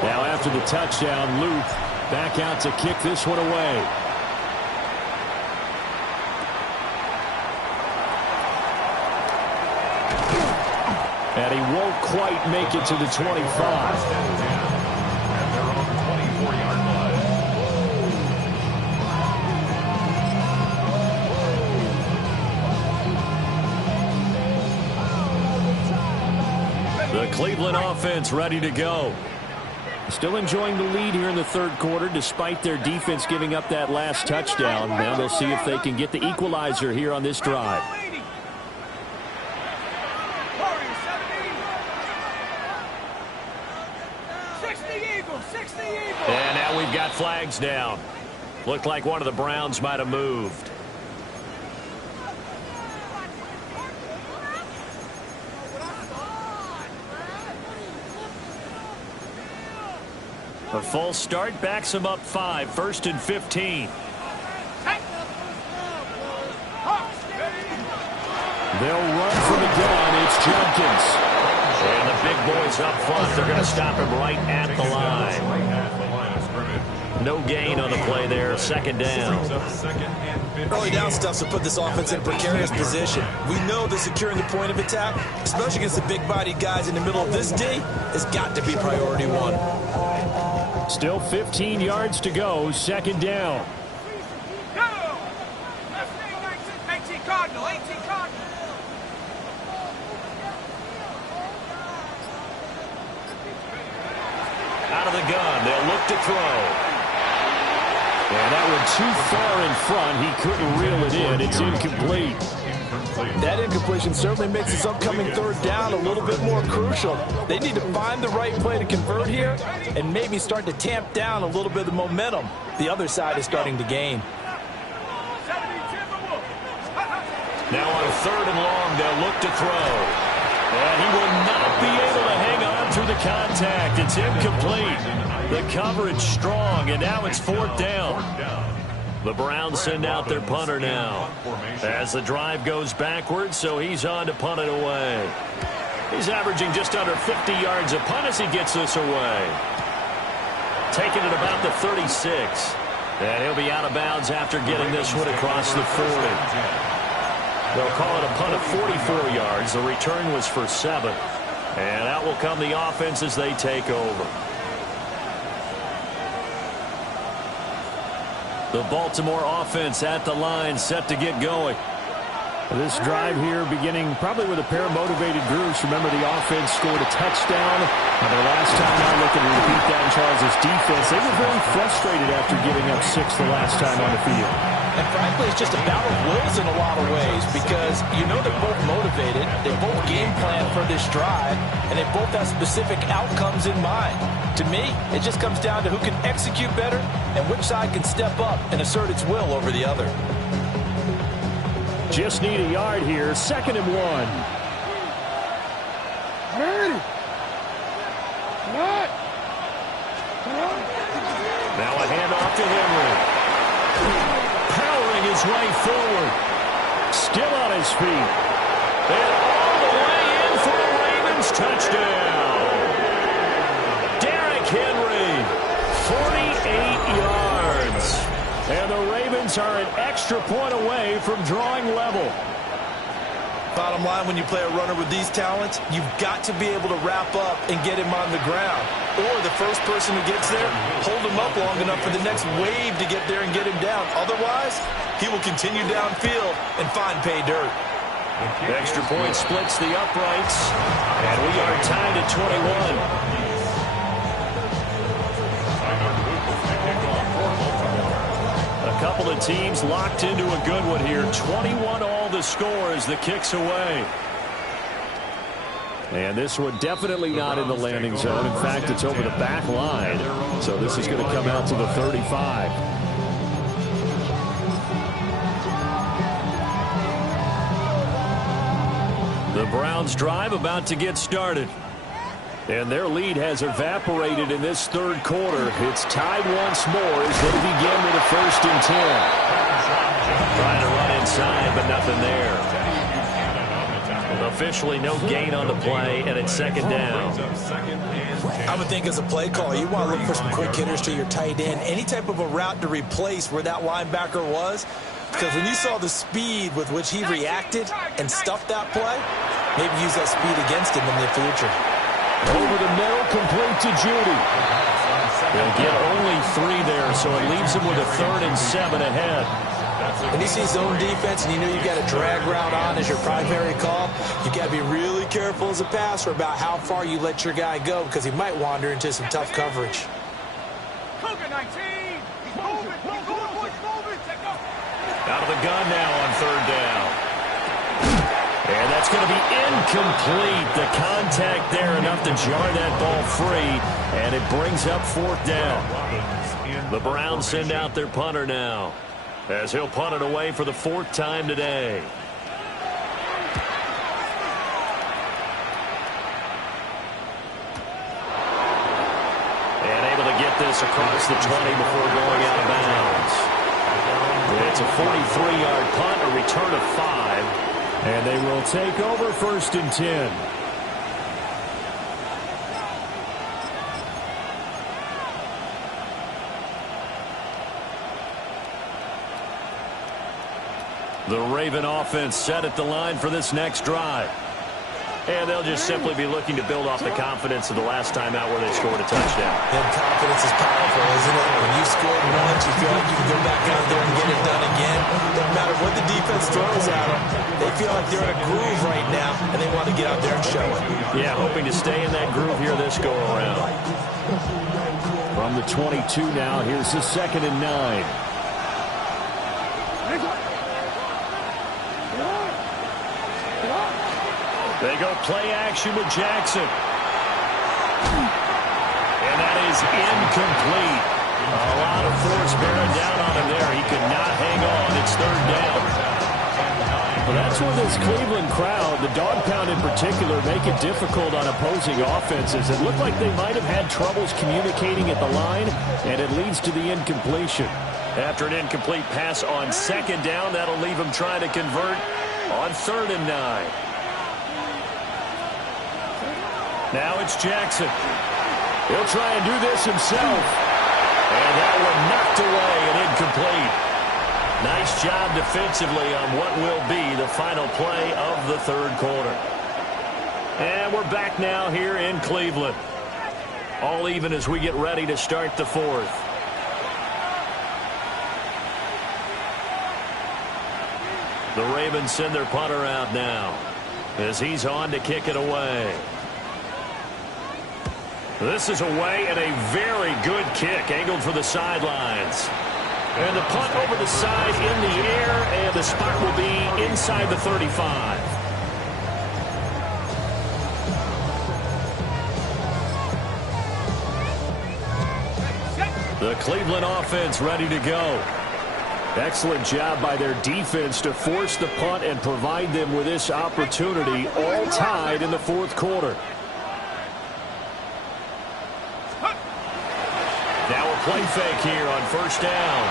Now, after the touchdown, Loop back out to kick this one away. And he won't quite make it to the 25. The Cleveland offense ready to go. Still enjoying the lead here in the 3rd quarter despite their defense giving up that last touchdown. Now they'll see if they can get the equalizer here on this drive. And now we've got flags down. Looked like one of the Browns might have moved. A false start backs him up 5, 1st and 15. They'll run from the gun. It's Jenkins. And the big boys up front. They're going to stop him right at the line. No gain on the play there. 2nd down. Early down stuff to put this offense in a precarious position. We know that securing the point of attack, especially against the big-bodied guys in the middle of this D, has got to be priority 1. Still 15 yards to go. 2nd down. 18 Cardinal, 18 Cardinal. Out of the gun. They'll look to throw. And that one too far in front. He couldn't reel it in. It's incomplete. That incompletion certainly makes this upcoming 3rd down a little bit more crucial. They need to find the right play to convert here and maybe start to tamp down a little bit of the momentum the other side is starting to gain. Now on 3rd and long, they'll look to throw. And he will not be able to hang on through the contact. It's incomplete. The coverage strong, and now it's 4th down. The Browns send out their punter now as the drive goes backwards, so he's on to punt it away. He's averaging just under 50 yards a punt as he gets this away. Taking it about the 36. And he'll be out of bounds after getting this one across the 40. They'll call it a punt of 44 yards. The return was for 7. And out will come the offense as they take over. The Baltimore offense at the line, set to get going. This drive here beginning probably with a pair of motivated groups. Remember, the offense scored a touchdown. And the last time out, looking to repeat that in Charles' defense, they were very frustrated after giving up 6 the last time on the field. And frankly, it's just a battle of wills in a lot of ways because you know they're both motivated, they both game plan for this drive, and they both have specific outcomes in mind. To me, it just comes down to who can execute better and which side can step up and assert its will over the other. Just need a yard here. 2nd and 1. Now a handoff to Henry. Powering his way forward. Still on his feet. And touchdown. Derrick Henry, 48 yards. And the Ravens are an extra point away from drawing level. Bottom line, when you play a runner with these talents, you've got to be able to wrap up and get him on the ground. Or the first person who gets there, hold him up long enough for the next wave to get there and get him down. Otherwise, he will continue downfield and find pay dirt. Extra point splits the uprights, and we are tied at 21. A couple of teams locked into a good one here. 21 all the score as the kick's away. And this one definitely not in the landing zone. In fact, it's over the back line. So this is going to come out to the 35. The Browns drive about to get started. And their lead has evaporated in this third quarter. It's tied once more as they begin with a 1st and 10. Trying to run inside, but nothing there. Officially no gain on the play, and it's 2nd down. I would think as a play caller, you want to look for some quick hitters to your tight end. Any type of a route to replace where that linebacker was. Because when you saw the speed with which he reacted and stuffed that play, maybe use that speed against him in the future. Over the middle, complete to Judy. They'll get only 3 there, so it leaves him with a 3rd and 7 ahead. When you see zone defense and you know you've got a drag route on as your primary call, you've got to be really careful as a passer about how far you let your guy go because he might wander into some tough coverage. Out of the gun now on 3rd down. And that's going to be incomplete. The contact there enough to jar that ball free, and it brings up 4th down. The Browns send out their punter now, as he'll punt it away for the 4th time today. And able to get this across the 20 before going out of bounds. It's a 43-yard punt, a return of 5. And they will take over 1st and 10. The Raven offense set at the line for this next drive. And they'll just simply be looking to build off the confidence of the last time out where they scored a touchdown. And confidence is powerful, isn't it? When you scored once, you feel like you can go back out there and get it done again. Doesn't matter what the defense throws at them. They feel like they're in a groove right now, and they want to get out there and show it. Yeah, hoping to stay in that groove here this go-around. From the 22 now, here's the 2nd and 9. They go play action with Jackson. And that is incomplete. A lot of force bearing down on him there. He could not hang on. It's 3rd down. Well, that's where this Cleveland crowd, the dog pound in particular, make it difficult on opposing offenses. It looked like they might have had troubles communicating at the line, and it leads to the incompletion. After an incomplete pass on 2nd down, that'll leave him trying to convert on 3rd and 9. Now it's Jackson. He'll try and do this himself. And that one knocked away and incomplete. Nice job defensively on what will be the final play of the 3rd quarter. And we're back now here in Cleveland. All even as we get ready to start the 4th. The Ravens send their punter out now as he's on to kick it away. This is away and a very good kick, angled for the sidelines. And the punt over the side in the air, and the spot will be inside the 35. The Cleveland offense ready to go. Excellent job by their defense to force the punt and provide them with this opportunity, all tied in the 4th quarter. Now a play fake here on 1st down.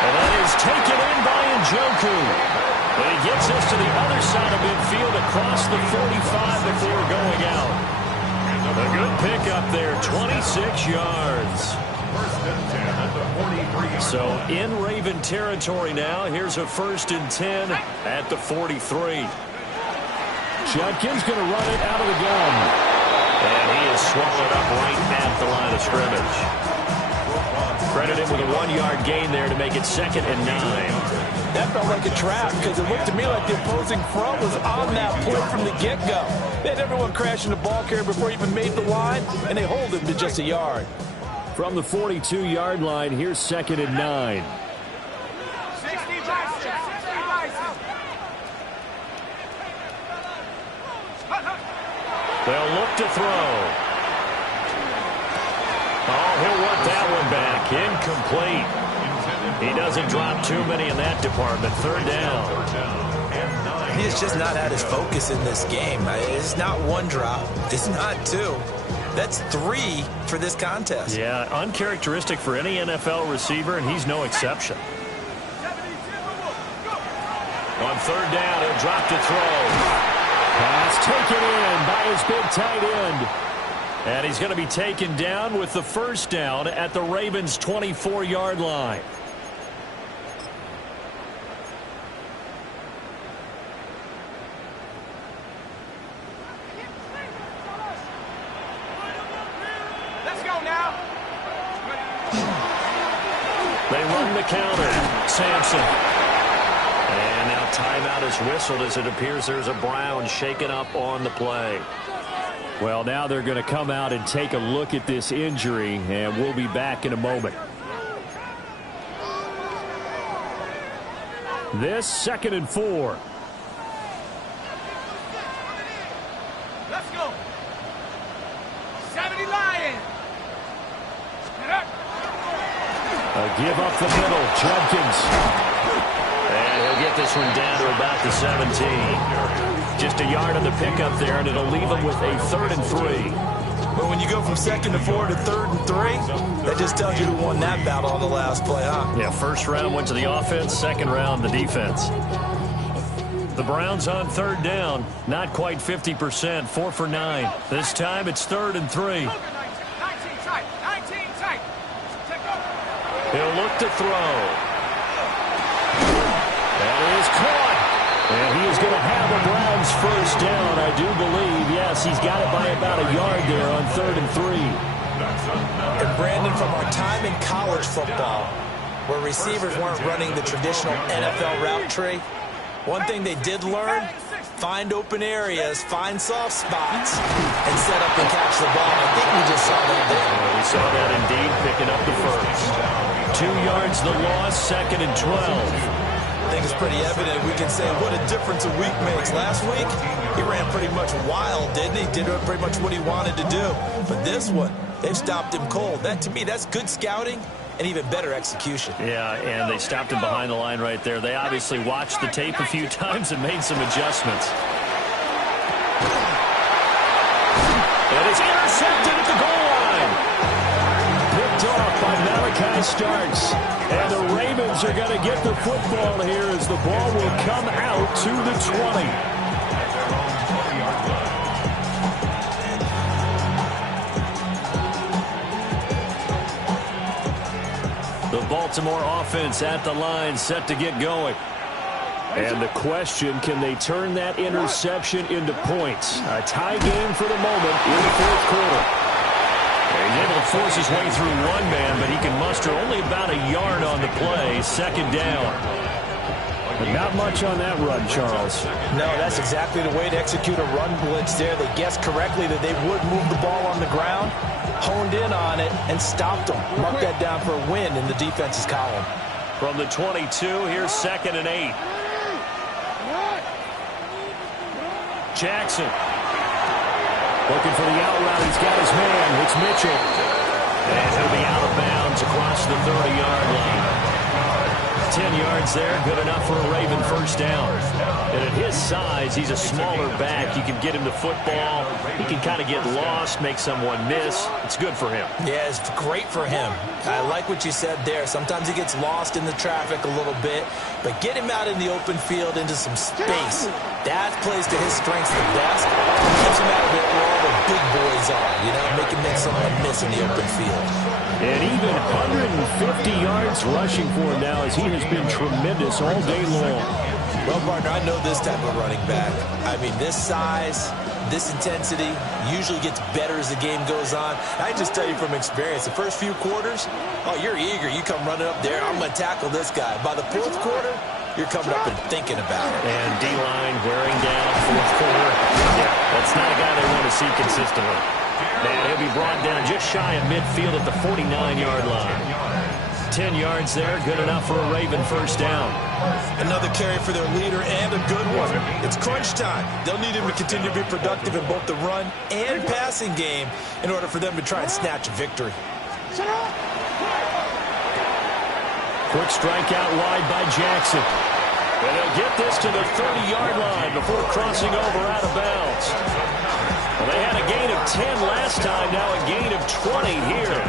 And that is taken in by Njoku. And he gets us to the other side of midfield across the 45 before going out. A good pickup there, 26 yards. First and 10 at the 43. So in Raven territory now. Here's a 1st and 10 at the 43. Judkins going to run it out of the gun. And he is swallowed up right at the line of scrimmage. Credit him with a 1-yard gain there to make it 2nd and 9. That felt like a trap because it looked to me like the opposing front was on that play from the get-go. They had everyone crashing the ball carrier before he even made the line, and they hold him to just a yard. From the 42-yard line, here's 2nd and 9. 60 Bison, 60 Bison. They'll look to throw. Oh, he'll want that one back. Incomplete. He doesn't drop too many in that department. 3rd down. He has just not had his focus in this game. It's not 1 drop. It's not 2. That's 3 for this contest. Yeah, uncharacteristic for any NFL receiver, and he's no exception. On 3rd down, he'll drop to throw. Pass taken in by his big tight end. And he's going to be taken down with the 1st down at the Ravens' 24-yard line. Let's go now. They run the counter. Sampson. And now timeout is whistled as it appears there's a Brown shaken up on the play. Well, now they're going to come out and take a look at this injury, and we'll be back in a moment. This 2nd and 4. Let's go. 70 Lions. A give up the middle. Judkins. And he'll get this one down to about the 17. Just a yard on the pickup there, and it'll leave him with a 3rd and 3. But when you go from 2nd to 4 to 3rd and 3, that just tells you who won that battle on the last play, huh? Yeah, 1st round went to the offense, 2nd round the defense. The Browns on 3rd down, not quite 50%, 4 for 9. This time it's 3rd and 3. 19 tight. 19 tight. He'll look to throw. That is caught. And he is going to have a Browns 1st down, I do believe. Yes, he's got it by about a yard there on 3rd and 3. And Brandon, from our time in college football, where receivers weren't running the traditional NFL route tree, one thing they did learn, find open areas, find soft spots, and set up and catch the ball. I think we just saw that there. We saw that indeed, picking up the 1st. 2 yards the loss, 2nd and 12. I think it's pretty evident. We can say what a difference a week makes. Last week, he ran pretty much wild, didn't he? Did pretty much what he wanted to do. But this one, they've stopped him cold. That, to me, that's good scouting and even better execution. Yeah, and they stopped him behind the line right there. They obviously watched the tape a few times and made some adjustments. And it's intercepted at the goal line. Picked off by Mmga Starks. And the Ravens are going to get the football here as the ball will come out to the 20. The Baltimore offense at the line, set to get going. And the question, can they turn that interception into points? A tie game for the moment in the 4th quarter. He's able to force his way through one man, but he can muster only about a yard on the play. 2nd down. But not much on that run, Charles. No, that's exactly the way to execute a run blitz there. They guessed correctly that they would move the ball on the ground, honed in on it, and stopped them. Mark that down for a win in the defense's column. From the 22, here's 2nd and 8. Jackson. Looking for the out route. He's got his man. It's Mitchell. And he'll be out of bounds across the 30-yard line. 10 yards there, good enough for a Raven first down. And at his size, he's a smaller back. You can get him the football. He can kind of get lost, make someone miss. It's good for him. Yeah, it's great for him. I like what you said there. Sometimes he gets lost in the traffic a little bit, but get him out in the open field into some space. That plays to his strengths the best. It keeps him out of it where all the big boys are, you know, make him make someone miss in the open field. And even 150 yards rushing for him now as he has been tremendous all day long. Well, partner, I know this type of running back. I mean, this size, this intensity usually gets better as the game goes on. I just tell you from experience, the first few quarters, oh, you're eager. You come running up there, I'm going to tackle this guy. By the fourth quarter, you're coming up and thinking about it. And D-line wearing down fourth quarter. Yeah, that's not a guy they want to see consistently. Now he'll be brought down just shy of midfield at the 49-yard line. 10 yards there, good enough for a Raven first down. Another carry for their leader and a good one. It's crunch time. They'll need him to continue to be productive in both the run and passing game in order for them to try and snatch a victory. Quick strike out wide by Jackson. And they'll get this to the 30-yard line before crossing over out of bounds. Well, they had a gain of 10 last time, now a gain of 20 here.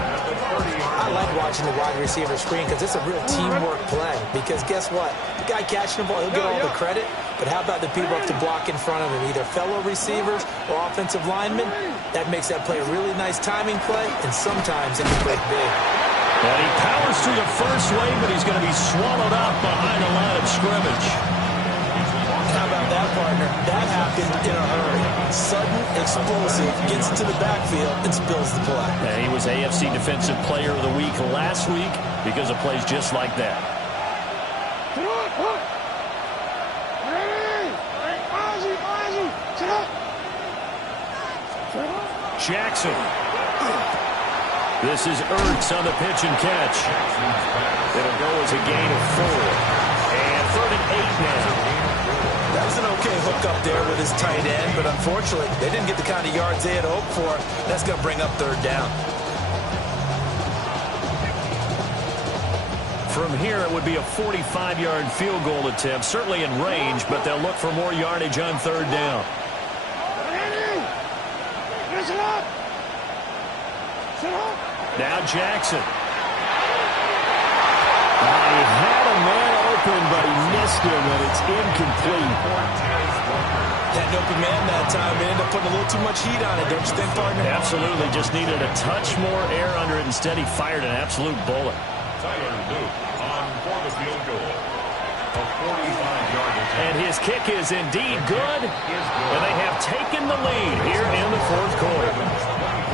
I like watching the wide receiver screen because it's a real teamwork play. Because guess what? The guy catching the ball, he'll get all the credit. But how about the people up to block in front of him, either fellow receivers or offensive linemen? That makes that play a really nice timing play, and sometimes it can break big. And he powers through the first wave, but he's going to be swallowed up behind the line of scrimmage. How about that, partner? That happened in a hurry. Sudden, explosive, gets into the backfield, and spills the play. And he was AFC Defensive Player of the Week last week because of plays just like that. Jackson. This is Ertz on the pitch and catch. It'll go as a gain of 4. And 3rd and 8 now. That was an okay hook up there with his tight end, but unfortunately, they didn't get the kind of yards they had hoped for. That's going to bring up 3rd down. From here, it would be a 45-yard field goal attempt, certainly in range, but they'll look for more yardage on 3rd down. Now Jackson. He had a man open, but he missed him, and it's incomplete. That open man that time ended up putting a little too much heat on it, don't you think, partner? Absolutely. Just needed a touch more air under it. Instead, he fired an absolute bullet. Tyler Luke on for the field goal. A 45-yard attempt. And his kick is indeed good, and they have taken the lead here in the 4th quarter.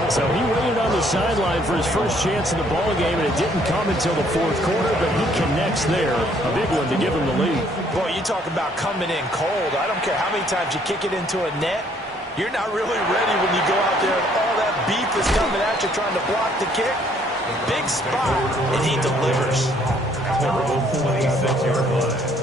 So he waited on the sideline for his first chance in the ball game, and it didn't come until the 4th quarter, but he connects there. A big one to give him the lead. Boy, you talk about coming in cold. I don't care how many times you kick it into a net. You're not really ready when you go out there and all that beef is coming at you trying to block the kick. Big spot, and he delivers. Typical 26-yard line.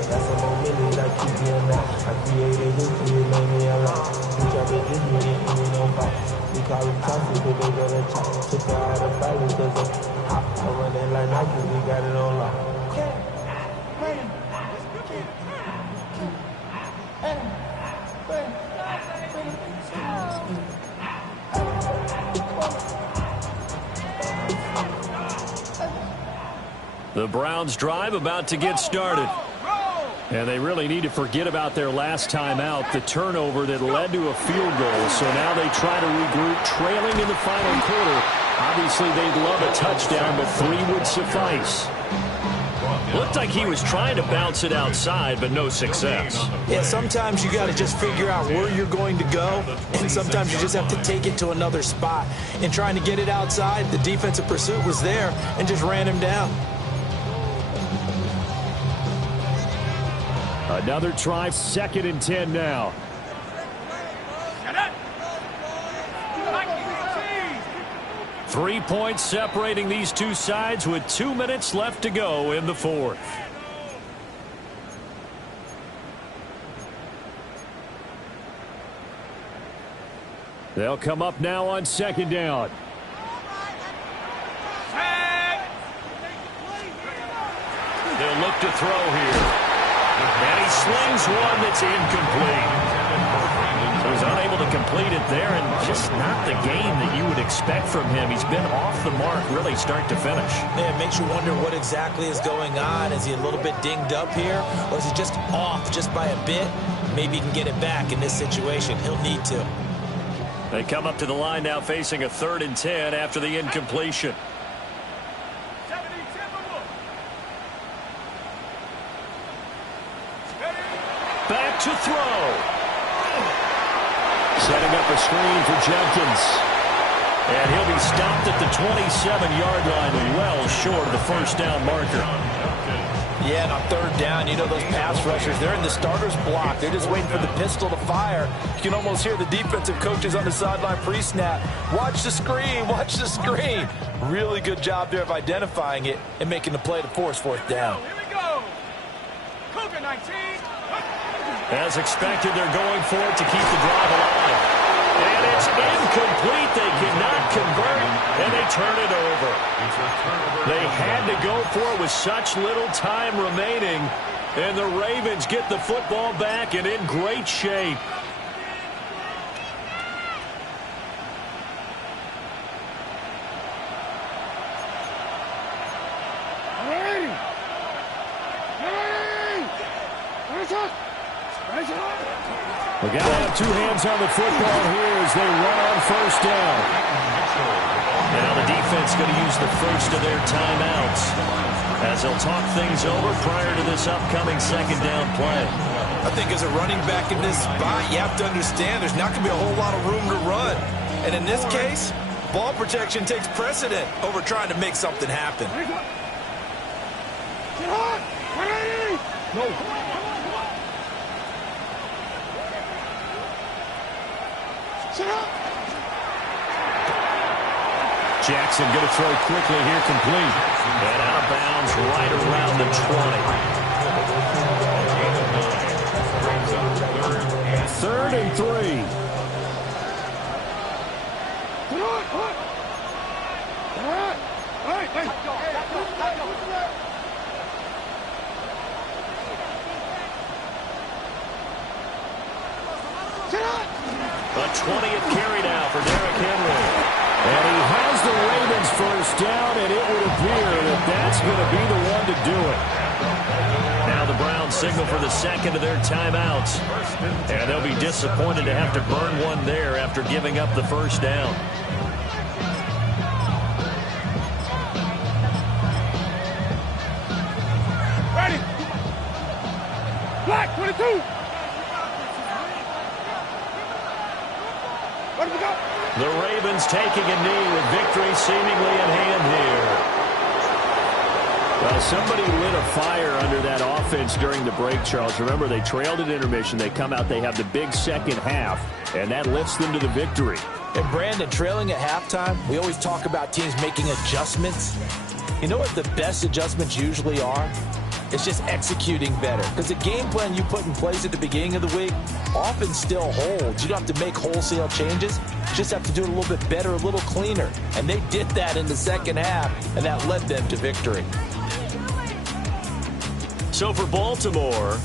The Browns drive about to get started. And they really need to forget about their last time out, the turnover that led to a field goal. So now they try to regroup, trailing in the final quarter. Obviously, they'd love a touchdown, but 3 would suffice. Looked like he was trying to bounce it outside, but no success. Yeah, sometimes you got to just figure out where you're going to go, and sometimes you just have to take it to another spot. In trying to get it outside, the defensive pursuit was there and just ran him down. Another try, 2nd and 10 now. 3 points separating these two sides with 2 minutes left to go in the 4th. They'll come up now on 2nd down. They'll look look to throw here. And he slings one that's incomplete. So he's unable to complete it there, and just not the game that you would expect from him. He's been off the mark really start to finish. Yeah, it makes you wonder what exactly is going on. Is he a little bit dinged up here, or is he just off just by a bit? Maybe he can get it back in this situation. He'll need to. They come up to the line now facing a 3rd and 10 after the incompletion. Back to throw. Setting up a screen for Jenkins. And he'll be stopped at the 27-yard line, well short of the first down marker. Yeah, and on 3rd down, you know those pass rushers, they're in the starter's block. They're just waiting for the pistol to fire. You can almost hear the defensive coaches on the sideline pre-snap. Watch the screen, watch the screen. Really good job there of identifying it and making the play to force 4th down. Here we go. Cougar 19. As expected, they're going for it to keep the drive alive. And it's incomplete. They cannot convert, and they turn it over. They had to go for it with such little time remaining, and the Ravens get the football back and in great shape. We got to have 2 hands on the football here as they run on 1st down. Now the defense going to use the first of their timeouts as they'll talk things over prior to this upcoming 2nd down play. I think as a running back in this spot, you have to understand there's not going to be a whole lot of room to run. And in this case, ball protection takes precedent over trying to make something happen. Jackson going to throw quickly here, complete. And out of bounds right around the 20. 3rd and 3. A 20th carry now for Derrick Henry. And he has the Ravens 1st down, and it would appear that that's going to be the one to do it. Now the Browns signal for the 2nd of their timeouts. And they'll be disappointed to have to burn one there after giving up the 1st down. Ready. Black 22. Where do we go? The Ravens taking a knee with victory seemingly in hand here. Well, somebody lit a fire under that offense during the break, Charles. Remember, they trailed at intermission. They come out, they have the big 2nd half, and that lifts them to the victory. And Brandon, trailing at halftime, we always talk about teams making adjustments. You know what the best adjustments usually are? It's just executing better. Because the game plan you put in place at the beginning of the week often still holds. You don't have to make wholesale changes. You just have to do it a little bit better, a little cleaner. And they did that in the 2nd half, and that led them to victory. So for Baltimore,